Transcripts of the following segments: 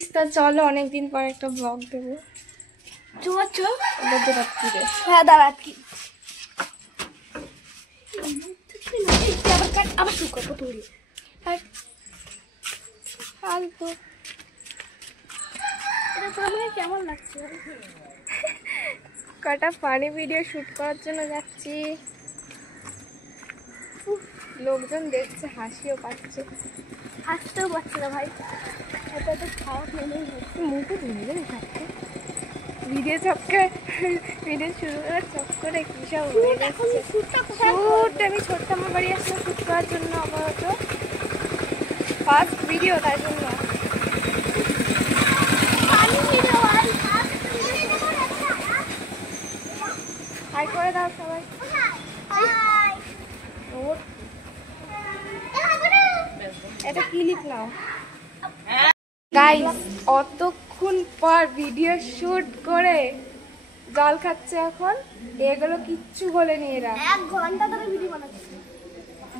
তা চলো অনেকদিন পর একটা ব্লগ দেবো। হ্যাঁ দাঁড়াচ্ছি আবার শুরু করবো তুলি ফালতু এটা তোমার কেমন লাগছে? কটা ফানি ভিডিও শুট করার জন্য যাচ্ছি। লোকজন দেখছে, হাসিও পাচ্ছে। হাসতেও পারছে না ভাই, এটা তো খাওয়া নেই মুখে ধরে ধরে থাকছে। ভিডিও চক্করে ভিডিও শুরু করার চক্করে কী সব হয়ে যাচ্ছে। শুট আমি ছোট্ট আমার বাড়ি আসলে শুট করার জন্য আপাতত ফার্স্ট ভিডিও, তাই জন্য হাই করে দাও সবাই। এটা ক্লিপ নাও গাইস। অতক্ষণ পর ভিডিও শুট করে জল খাচ্ছে এখন। এগুলো কিচ্ছু বলেনি এরা। 1 ঘন্টা ধরে ভিডিও বানাচ্ছি,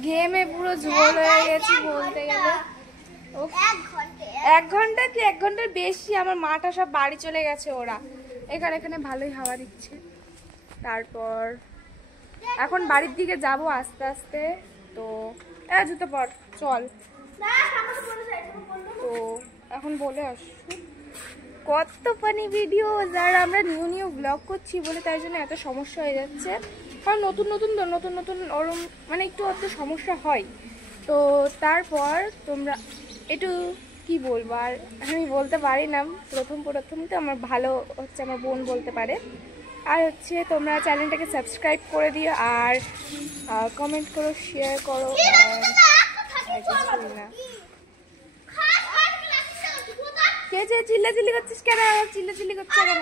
গেমে পুরো ঝোল হয়ে গেছি বলতে গেলে। 1 ঘন্টা কি 1 ঘন্টার বেশি। আমার মাটা সব বাড়ি চলে গেছে ওরা। এখানে ভালোই হাওয়া দিচ্ছে। তারপর এখন বাড়ির দিকে যাব আস্তে আস্তে। তো জুতো পর চল। তো এখন বলে আসছি কত ফানি ভিডিও, যারা আমরা নিউ ব্লগ করছি বলে তাই জন্য এত সমস্যা হয়ে যাচ্ছে। কারণ নতুন নতুন ওরম মানে একটু অত সমস্যা হয়। তো তারপর তোমরা একটু কি বলবো, আর আমি বলতে পারি না। প্রথম তো আমার ভালো হচ্ছে আমার বোন বলতে পারে। আর হচ্ছে তোমরা চ্যানেলটাকে সাবস্ক্রাইব করে দিও, আর কমেন্ট করো, শেয়ার করো। না কে যে চিল্লাচিল্লি করছিস কেন? চিল্লাচিল্লি করছে কেন?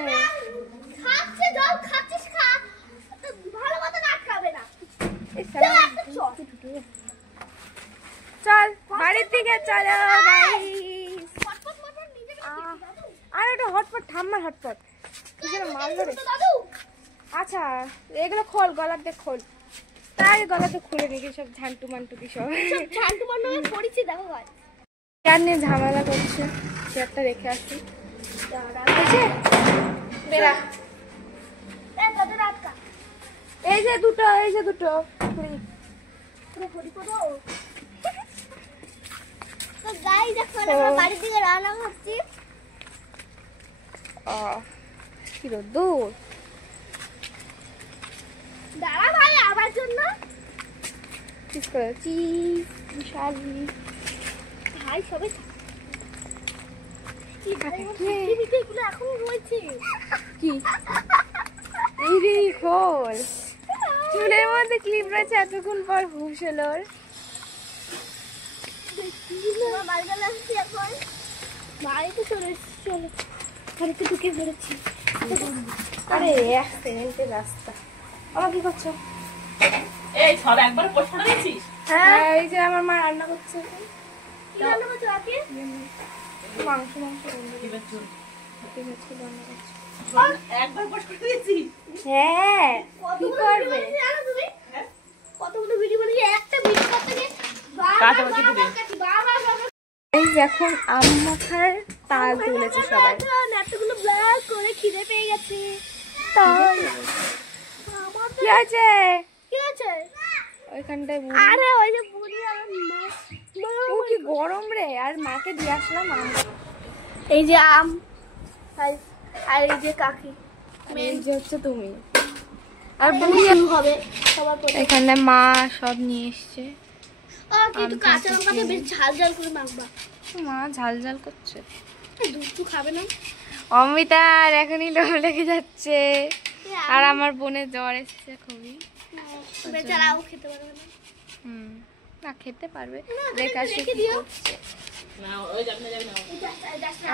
চল বাড়ির দিকে চলো গাইস। আর ওটা হটপট ঠাম্মার হটপট কি যেন মারলো রে। আচ্ছা এগুলো খোল, গলার দিয়ে খোল। তাই গলাতে খুলে নিয়ে সব ঝান্টু মান্টু কি সব ঝান্টু মান্টু পড়েছি দেখো ভাই। চেয়ার নিয়ে ঝামেলা করছে। চেয়ারটা রেখে আসি। বেড়া এই যে দুটো তো গাইস এখন আমরা বাড়ির দিকে রওনা হচ্ছি। কি দূর দাঁড়া ভাই আমার জন্য ঠিক করেছি বিশালি ভাই সবাই কি এগুলো এখন রয়েছে কি এই রে খোল। চুলের মধ্যে ক্লিপ রয়েছে এতক্ষণ পর হুশ এলো। বাড়িতে চলে চলো বাড়িতে ঢুকে পড়েছি। আরে 1 সেকেন্ডের রাস্তা। আমার কি করছো? এই সব একবার পড়ে দিয়েছিস? হ্যাঁ এই যে আমার মা রান্না করছে। কি রান্না করছো আজকে? মাংস দিবের জন্য রান্না করছে। একবার পড়ে দিয়েছিস? হ্যাঁ কি করবে? কতগুলো ভিডিও বানিয়ে একটা ভিডিও করতে গিয়ে এই এখন আম মাখার তাল তুলেছে সবাই। এতগুলো ব্লগ করে খিদে পেয়ে গেছে। কি আছে? কি আছে ওইখানটায় আরে ওই যে বুড়ি আর মা ও কি গরম রে। আর মাকে দিয়ে আসলাম আম। এই যে আম আর এই যে কাকি এই যে হচ্ছে তুমি। আর বুড়ি হবে সবার পরে। এখানে মা সব নিয়ে এসছে। কিন্তু কাঁচা লঙ্কাতে বেশ ঝাল ঝাল করে মাখবা। মা ঝাল করছে। দুধ খাবে না? অমিতার এখনই লোভ লেগে যাচ্ছে। আর আমার বোনের জ্বর এসছে খুবই। বেচারাও খেতে পারবে না। না খেতে পারবে। দেখা রেখে দিও। না ওই যাবে না।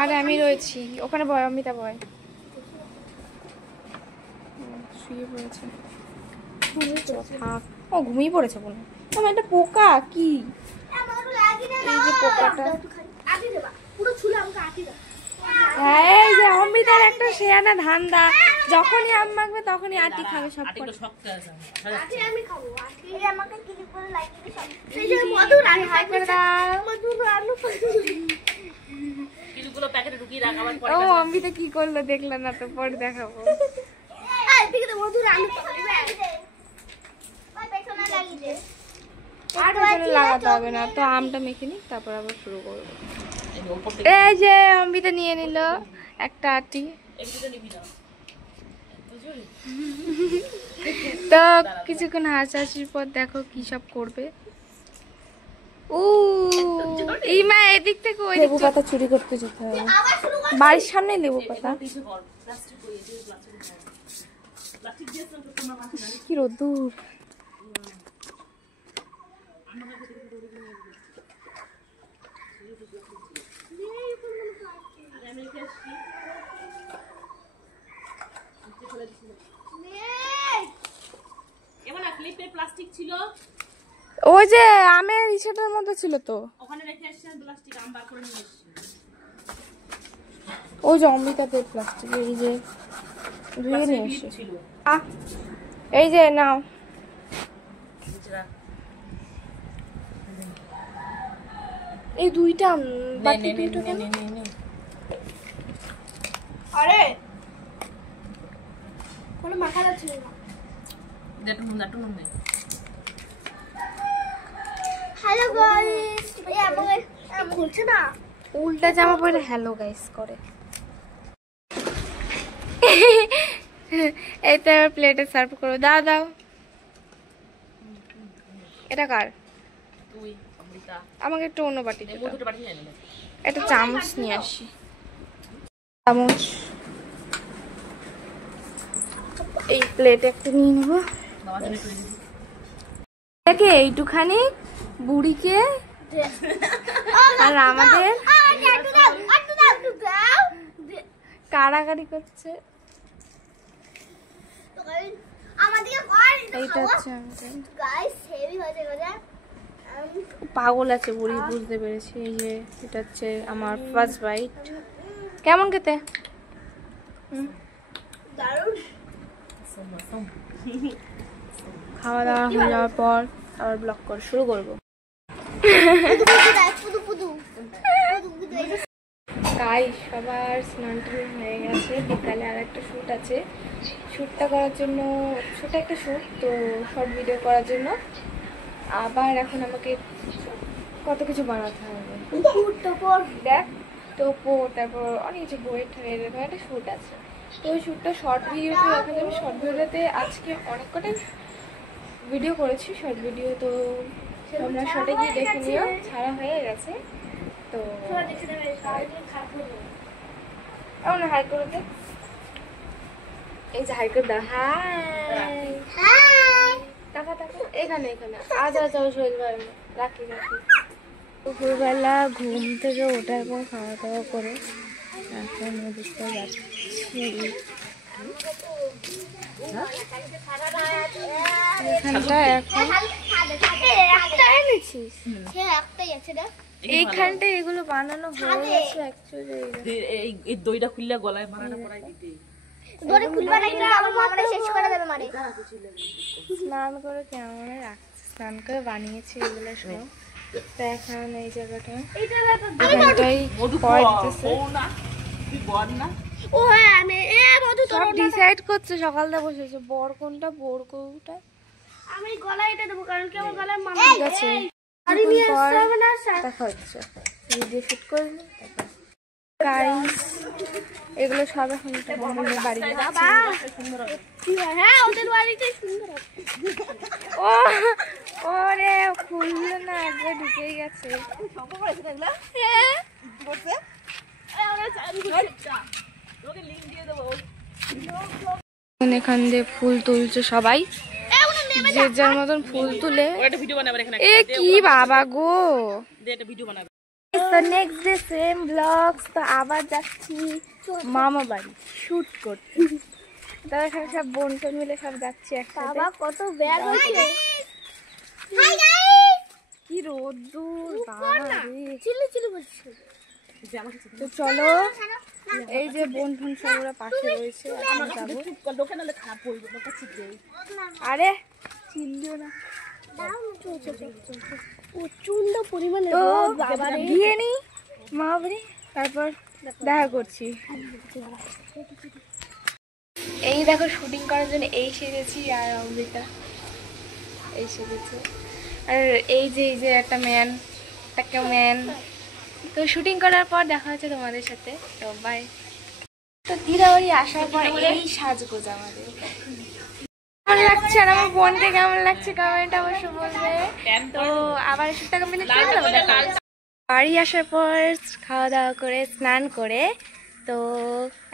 আর আমি রয়েছি ওখানে। বয় অমিতা বয় শুয়ে পড়েছে। ও ঘুমিয়ে পড়েছে বলে। আমার একটা পোকা কি এই যে পোকাটা। হ্যাঁ এই যে অমৃতার একটা শেয়ানা ধান্দা। যখনই আম মাখবে তখনই আটি খাবে সব করে। প্লাস্টিকগুলো প্যাকেটে ঢুকিয়ে রাখ আবার পরে ও কাজে অমৃতা কি করলো দেখলাম না তো, পরে দেখাবো। এদিকে তো মধুর আলু খাবে ওই পেছনে লাগিয়ে দে আর পেছনে লাগাতে হবে না তো, আমটা মেখে নি তারপর আবার শুরু করবো। এই উপর থেকে এই যে অমৃতা নিয়ে নিল একটা আটি। একটু নিবি না বুঝলি? তো কিছুক্ষণ হাসাহাসির পর দেখো কি সব করবে। ও এই মা এদিক থেকে ওই লেবু পাতা চুরি করতে যেতে হবে, আবার শুরু কর বাড়ির সামনে লেবু পাতা। কিছু কর প্লাস্টিক কই এই প্লাস্টিক প্লাস্টিক দিয়ে তো তোমার মাথা না কি রোদ্দুর। আরে আমি কি আসছি এবার না ক্লিপে প্লাস্টিক ছিল ওই যে আমের ইসেটার মধ্যে ছিল তো, ওখানে রেখে এসেছি প্লাস্টিক আম বার করে নিয়ে এসেছি ওই যে অমৃতাতে প্লাস্টিক, এই যে ধুয়ে নিয়ে এসে। ছিল এই যে নাও, এই দুইটা বাটি দুটো কেন? আরে কোনো মাথা যাচ্ছে না একটু নুন দে হ্যালো গাইস এই আমাকে খুলছে না উল্টা জামা পরে হ্যালো গাইস করে। এই তো প্লেটে সার্ভ করো, দাও দাও। এটা কার? তুই অমৃতা আমাকে একটু অন্য বাটি এই দাও। বড়টা বাটি নিয়ে নে একটা চামচ নিয়ে আসি, চামচ এই প্লেটে একটা নিয়ে নেবো। বাবা জন্য করে দিবি দেখে এইটুখানি বুড়িকে আর আমাদের একটু দাও একটু দাও একটু দাও কাড়াকাড়ি করছে। তো গাইস আমাদেরকে কর এইটা হচ্ছে আমাদের গাইস হেভি হয়েছে গজা পাগল আছে বুড়ি, বুঝতে পেরেছি। এই যে এটা হচ্ছে আমার ফার্স্ট বাইট, কেমন খেতে? দারুণ খাওয়া দাওয়া হয়ে যাওয়ার পর আবার ব্লগ করা শুরু করবো। পুদু পুদু গাইস সবার স্নান টান হয়ে গেছে, বিকালে আর একটা শ্যুট আছে, শ্যুটটা করার জন্য, ছোট একটা শ্যুট তো শর্ট ভিডিও করার জন্য আবার এখন আমাকে কত কিছু বানাতে হবে। দেখ টোপো, তারপর অনেক কিছু বইয়ের এরকম একটা শ্যুট আছে, তো ওই শ্যুটটা শর্ট ভিডিওতে দেখা যাবে। শর্ট ভিডিওতে আজকে অনেক কটাই ভিডিও করেছি, শর্ট ভিডিও, তো তোমরা শর্টে গিয়ে দেখে নিও, ছাড়া হয়ে গেছে। তো না হাই করে দে, এই যে হাই করে দাও, হাই টাকা টাকা এখানে এখানে আজ আজ শরীর ভালো না, রাখি রাখি। দুপুরবেলা ঘুম থেকে ওঠার পর খাওয়া দাওয়া করে এখন ওদিকটা যাচ্ছি। এখানটা এখন এইখানটা এগুলো বানানো হয়ে গেছে অ্যাকচুয়ালি। এই দইটা খুললে গলায় মারাটা পড়াই দিতে ধরে খুলবা না কিন্তু আমার মামারা শেষ করে দেবে মানে স্নান করে কেমন রাখছে, স্নান করে বানিয়েছি এগুলো সব। তো এখন এই জায়গাটা এখানটাই মধু পরে দিতেছে, ও না তুই বল না ও হ্যাঁ আমি মধু তোর সব ডিসাইড করছে। সকালটা বসেছে, বর কোনটা বর কোনটা। আমি গলায় এটা দেবো কারণ কি আমার গলায় মামা ঠিক আছে, কিছুক্ষণ পর দেখা হচ্ছে, ভিডিও শুট করে নিই তারপর। গাইস এগুলো সব এখন আমাদের বাড়িতে হ্যাঁ ওদের বাড়িতে সুন্দর ও ওরে খুললো না, একবার ঢুকেই গেছে। এখান দিয়ে ফুল তুলছে সবাই, যে যার মতন ফুল তুলে। একটা ভিডিও বানাবে এখানে এ কি বাবা গো, দে একটা ভিডিও বানাবে তো নেক্সট ডে সেম ব্লগস। তো আবার যাচ্ছি মামা বাড়ি শুট করতে, তারা এখানে সব বোন টোন মিলে সব যাচ্ছি একসাথে। বাবা কত ব্যাগ হয়েছে কি রোদ্দুর বাবা রে। চিলি চিলি বলছি তো চলো, এই যে বোন টোন সব ওরা পাশে রয়েছে, এখন যাবো। লোকে নালে খারাপ বলবো লোকে চিৎকার আরে চিল্লিও না, প্রচন্ড পরিমাণে তো বাবা রে গিয়ে নি মা বাড়ি, তারপর দেখা করছি। এই দেখো শুটিং করার জন্য এই সেজেছি, আর অমৃতা এই সেজেছে, আর এই যে একটা ম্যান, তো শুটিং করার পর দেখা হচ্ছে তোমাদের সাথে। তো বাই। তো দিদাবাড়ি আসার পর এই সাজগোজ আমাদের কেমন লাগছে, আর আমার বোনকে কেমন লাগছে কমেন্ট অবশ্য বলবে। তো আবার 1 টাকা মিলে বাড়ি আসার পর খাওয়া দাওয়া করে স্নান করে তো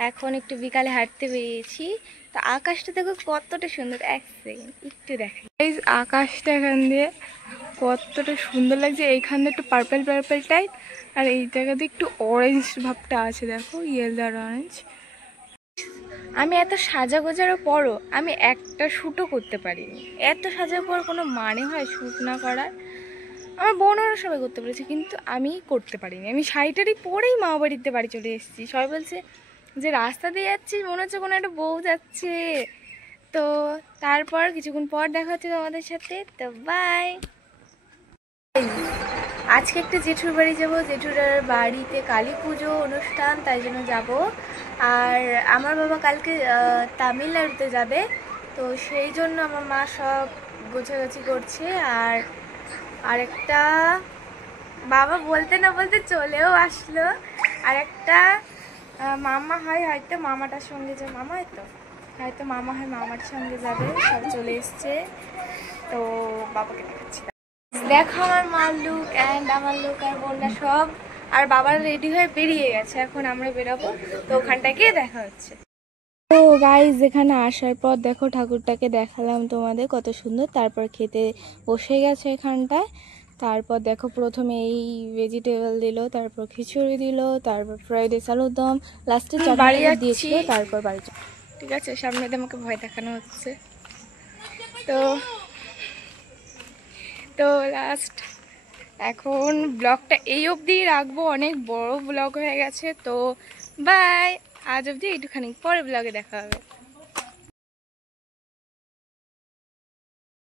এখন একটু বিকালে হাঁটতে বেরিয়েছি। তো আকাশটা দেখো কতটা সুন্দর, 1 সেকেন্ড একটু দেখাই। এই আকাশটা এখান দিয়ে কতটা সুন্দর লাগছে, এইখান দিয়ে একটু পার্পল টাইপ, আর এই জায়গাতে একটু অরেঞ্জ ভাবটা আছে, দেখো ইয়েলো আর অরেঞ্জ। আমি এত সাজাগোজারও পরও আমি একটা শ্যুটও করতে পারিনি। এত সাজার পর কোনো মানে হয় শ্যুট না করার? আমার বোনরা সবাই করতে পেরেছে, কিন্তু আমি করতে পারিনি। আমি শাড়িটারি পরেই মা বাড়িতে বাড়ি চলে এসেছি। সবাই বলছে যে রাস্তা দিয়ে যাচ্ছিস, মনে হচ্ছে কোনো একটা বউ যাচ্ছে। তো তারপর কিছুক্ষণ পর দেখা হচ্ছে তোমাদের সাথে। তো বাই। আজকে একটা জেঠুর বাড়ি যাবো, জেঠুর বাড়িতে কালী পুজো অনুষ্ঠান, তাই জন্য যাব। আর আমার বাবা কালকে তামিলনাড়ুতে যাবে, তো সেই জন্য আমার মা সব গোছাগাছি করছে। আর আরেকটা বাবা বলতে না বলতে চলেও আসলো, আর একটা মামা হয় হয়তো, মামাটার সঙ্গে যে মামা হয়তো মামা হয়, মামার সঙ্গে যাবে, সব চলে এসছে। তো বাবাকে দেখাচ্ছি, দেখো আমার মার লুক অ্যান্ড আমার লুক, আর বোনরা সব, আর বাবার রেডি হয়ে বেরিয়ে গেছে। এখন আমরা বেরোবো, তো ওখানটায় গিয়ে দেখা হচ্ছে। তো গাইজ এখানে আসার পর দেখো ঠাকুরটাকে দেখালাম তোমাদের কত সুন্দর, তারপর খেতে বসে গেছে এখানটায়। তারপর দেখো প্রথমে এই ভেজিটেবল দিল, তারপর খিচুড়ি দিল, তারপর ফ্রাইড রাইস, আলুর দম, লাস্টে চাটনি দিয়েছিল, তারপর বাড়ি। ঠিক আছে, সামনে দিয়ে আমাকে ভয় দেখানো হচ্ছে। তো লাস্ট এখন ব্লগটা এই অবধি রাখবো, অনেক বড় ব্লগ হয়ে গেছে। তো বাই, আজ অবধি এইটুখানি, পরে ব্লগে দেখা হবে।